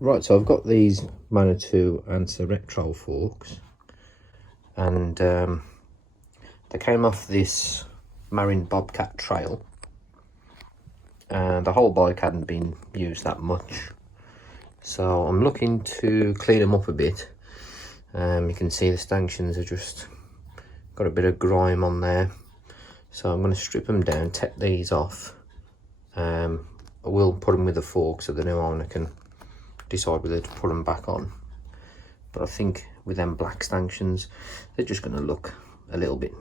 Right, so I've got these Manitou anti-retro forks, and they came off this Marin Bobcat trail, and the whole bike hadn't been used that much, so I'm looking to clean them up a bit. You can see the stanchions are just got a bit of grime on there, so I'm going to strip them down, take these off. I will put them with the fork so the new owner can decide whether to put them back on, but I think with them black stanchions they're just going to look a little bit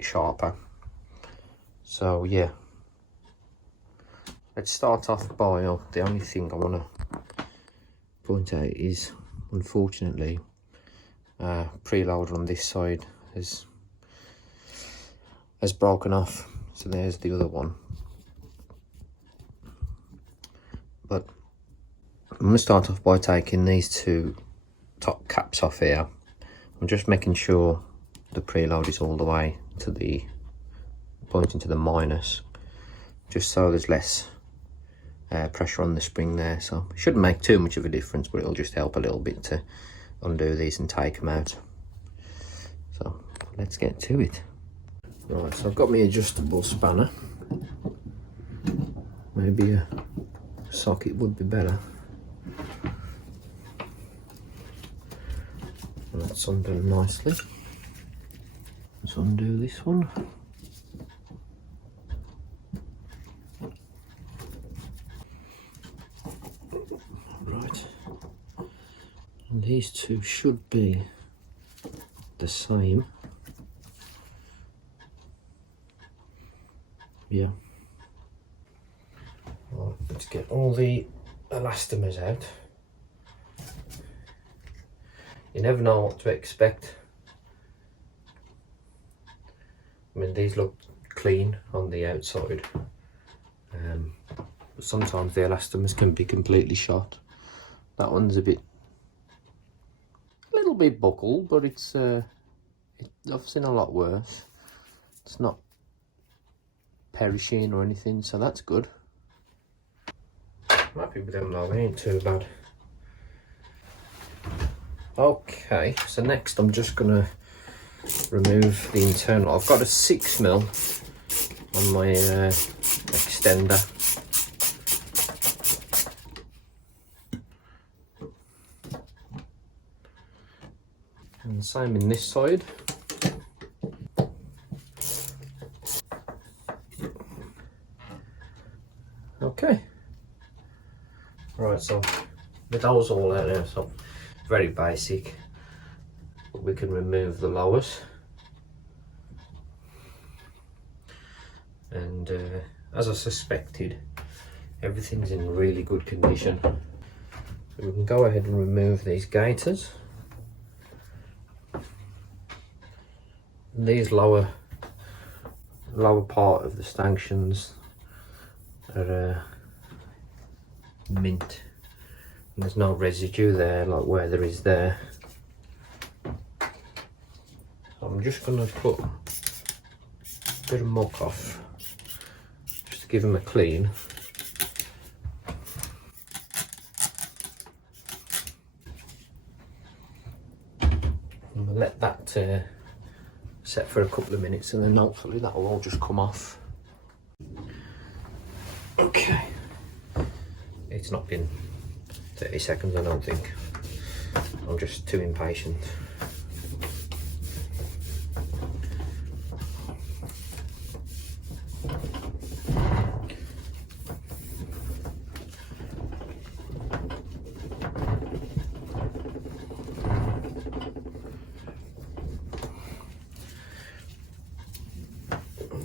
sharper. So yeah, let's start off by the only thing I want to point out is, unfortunately, preloader on this side has broken off, so there's the other one. But I'm going to start off by taking these two top caps off here. I'm just making sure the preload is all the way to the pointing to the minus, just so there's less pressure on the spring there. So it shouldn't make too much of a difference, but it'll just help a little bit to undo these and take them out. So let's get to it. Right, so I've got my adjustable spanner. Maybe a socket would be better. That's undone nicely. Let's undo this one. Right, and these two should be the same. Yeah. Right, let's get all the elastomers out. You never know what to expect. I mean, these look clean on the outside, but sometimes the elastomers can be completely shot. That one's a little bit buckled, but it's I've seen a lot worse. It's not perishing or anything, so that's good. I'm happy with them though, they ain't too bad. Okay, so next I'm just gonna remove the internal. I've got a 6mm on my extender. And the same in this side. Okay. Right, so with those all out now, so very basic, but we can remove the lowers. And as I suspected, everything's in really good condition. So we can go ahead and remove these gaiters. And these lower part of the stanchions are mint. And there's no residue there like where there is there. So I'm just going to put a bit of muck off just to give them a clean. And we'll let that set for a couple of minutes, and then hopefully that will all just come off. Okay, it's not been 30 seconds, I don't think. I'm just too impatient.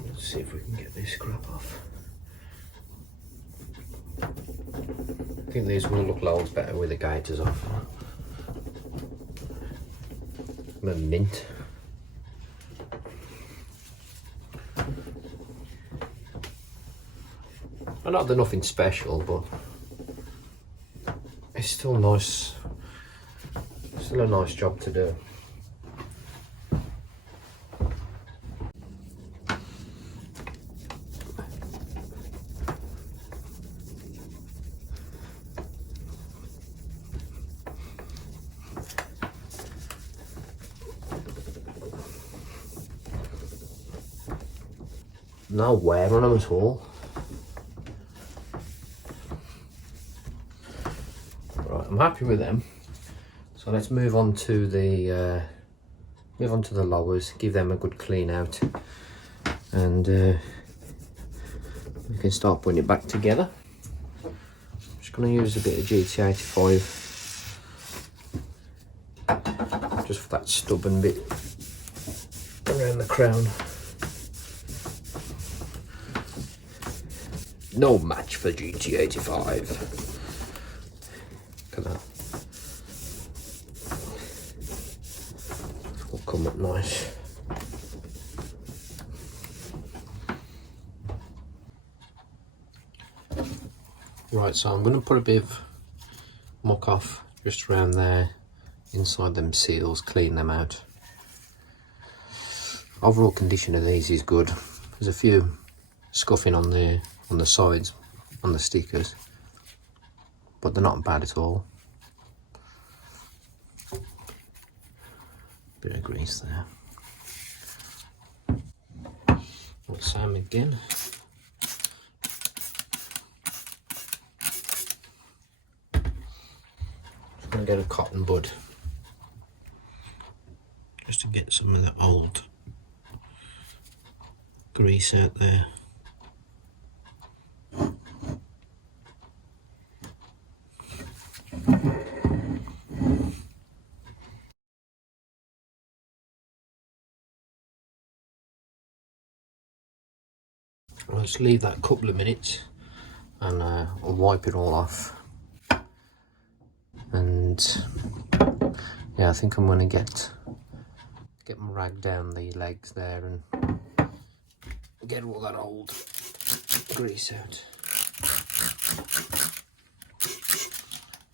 Let's see if we can get this crap off. I think these will look loads better with the gaiters off. I'm a mint. I know they're nothing special, but it's still nice. Still a nice job to do. no wear on them at all. Right, I'm happy with them. So let's move on to the lowers, give them a good clean out, and we can start putting it back together. I'm just going to use a bit of GT85 just for that stubborn bit around the crown. No match for GT85. Look at that. Will come up nice. Right, so I'm going to put a bit of muck off just around there, inside them seals, clean them out. Overall condition of these is good. There's a few scuffing on the sides, on the stickers, but they're not bad at all. Bit of grease there. Same again. Just going to get a cotton bud just to get some of the old grease out there. Let's leave that a couple of minutes and I'll wipe it all off. And yeah, I think I'm going to get my rag down the legs there and get all that old grease out.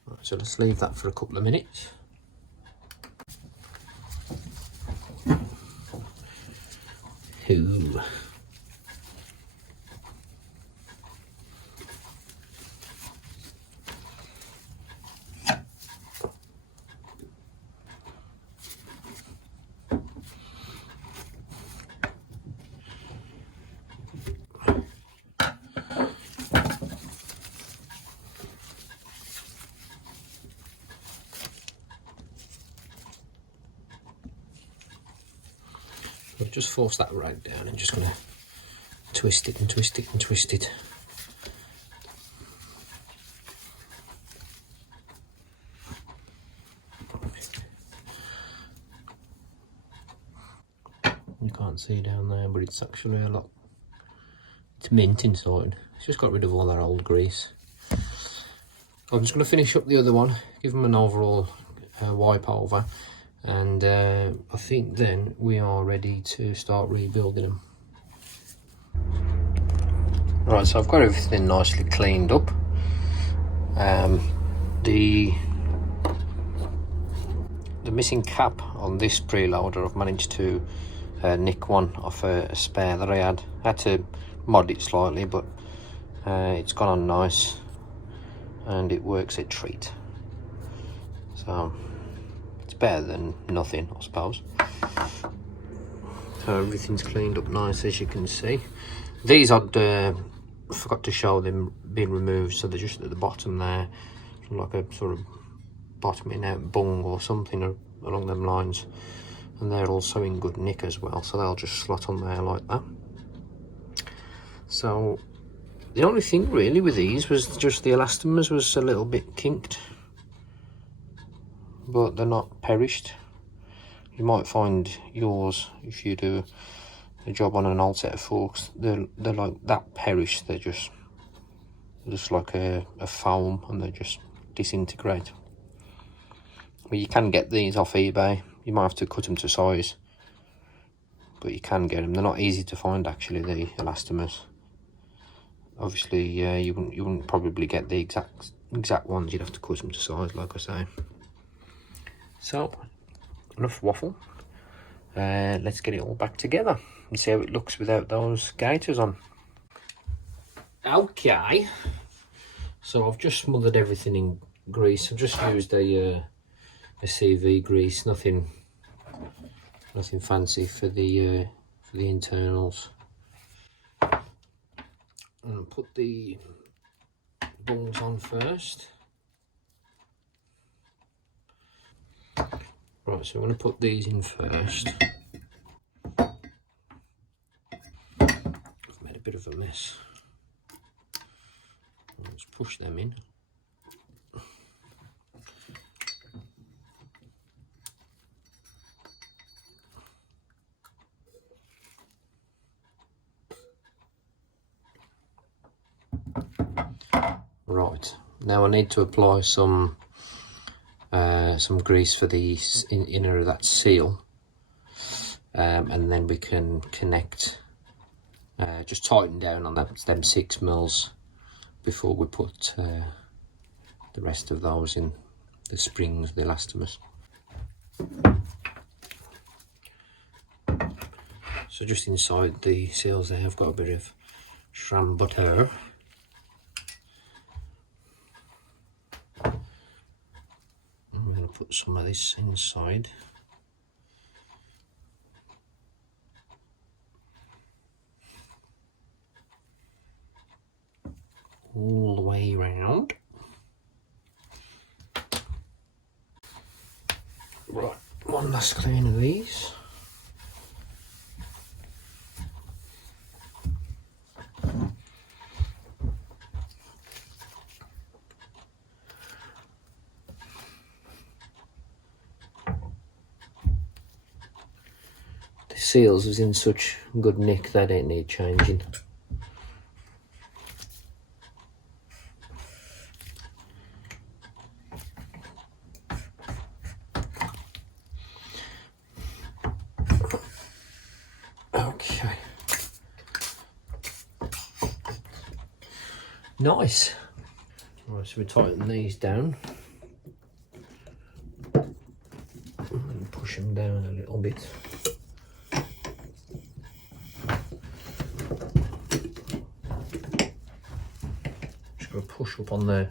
Right, so let's leave that for a couple of minutes. Ooh. I've just forced that rag down and just going to twist it and twist it and twist it. You can't see down there, but it's actually a lot. It's mint inside. It's just got rid of all that old grease. I'm just going to finish up the other one, give them an overall wipe over, and I think then we are ready to start rebuilding them. Right, so I've got everything nicely cleaned up. The missing cap on this preloader, I've managed to nick one off a spare that I had to mod it slightly, but it's gone on nice and it works a treat. So it's better than nothing, I suppose. So everything's cleaned up nice, as you can see. These I'd forgot to show them being removed, so they're just at the bottom there, like a sort of bottoming out bung or something along them lines, and they're also in good nick as well, so they'll just slot on there like that. So the only thing really with these was just the elastomers was a little bit kinked, but they're not perished. You might find yours, if you do a job on an old set of forks, they're like that perished. They're just like a foam, and they just disintegrate. But you can get these off eBay. You might have to cut them to size, but you can get them. They're not easy to find actually, the elastomers. Obviously, you wouldn't probably get the exact ones. You'd have to cut them to size, like I say. So enough waffle. Let's get it all back together and see how it looks without those gaiters on. Okay, so I've just smothered everything in grease. I've just used a CV grease, nothing fancy for the internals. And put the bungs on first. Right, so I'm going to put these in first. I've made a bit of a mess. Let's push them in. Right, now I need to apply some grease for the inner of that seal, and then we can connect, just tighten down on them 6 mils before we put the rest of those in, the springs, the elastomers. So just inside the seals there, I've got a bit of shram butter. I'm going to put some of this inside. All the way around. Right, one last clean of these. The seals was in such good nick they don't need changing. Okay. Nice. Right, so we tighten these down and push them down a little bit. Just going to push up on the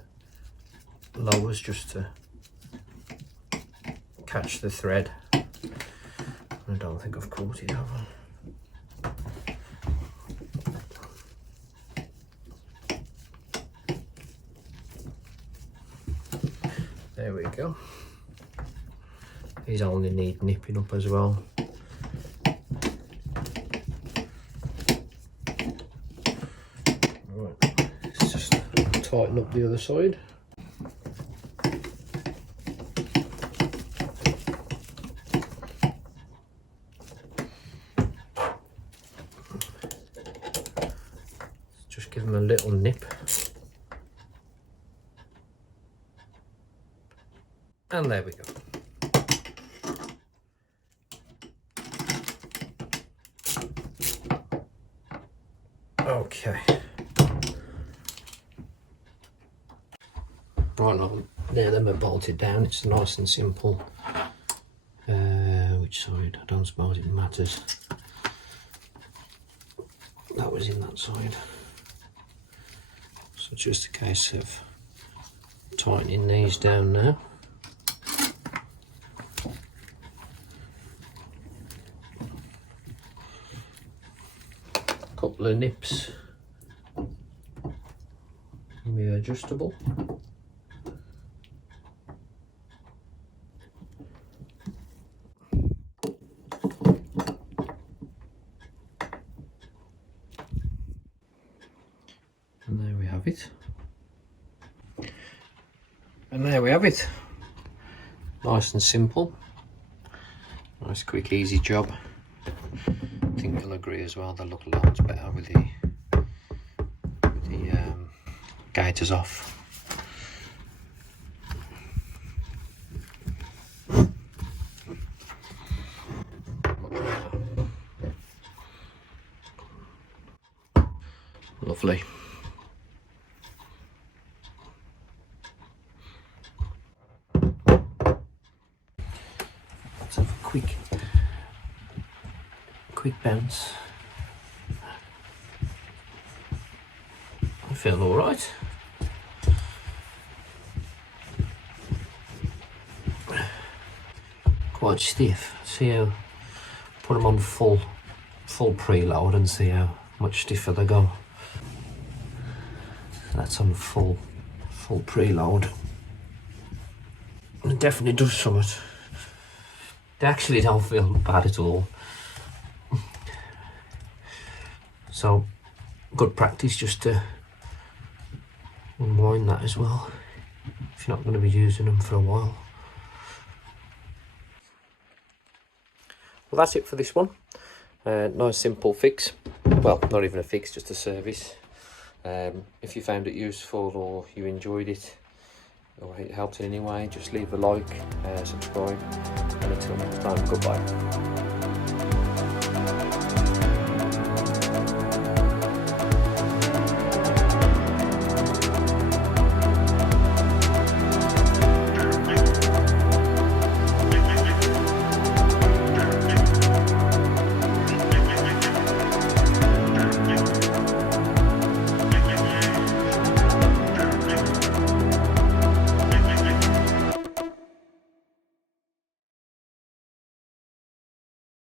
lowers just to catch the thread. I don't think I've caught it, have I? There we go. These only need nipping up as well. Right, let's just tighten up the other side. Just give them a little nip. And there we go. Okay. Right now, there them are bolted down. It's nice and simple. Which side? I don't suppose it matters. That was in that side. So just a case of tightening these down now. Couple of nips, be adjustable. And there we have it. And there we have it. Nice and simple. Nice, quick, easy job. I think you'll agree as well, they look loads better with the gaiters off. Lovely. Let's have a quick bounce. I feel all right. Quite stiff. See how, put them on full preload and see how much stiffer they go. that's on full preload. It definitely does something. They actually don't feel bad at all. So good practice just to unwind that as well, if you're not going to be using them for a while. Well, that's it for this one. Nice simple fix. Well, not even a fix, just a service. If you found it useful or you enjoyed it or it helped in any way, just leave a like, subscribe, and until next time, goodbye.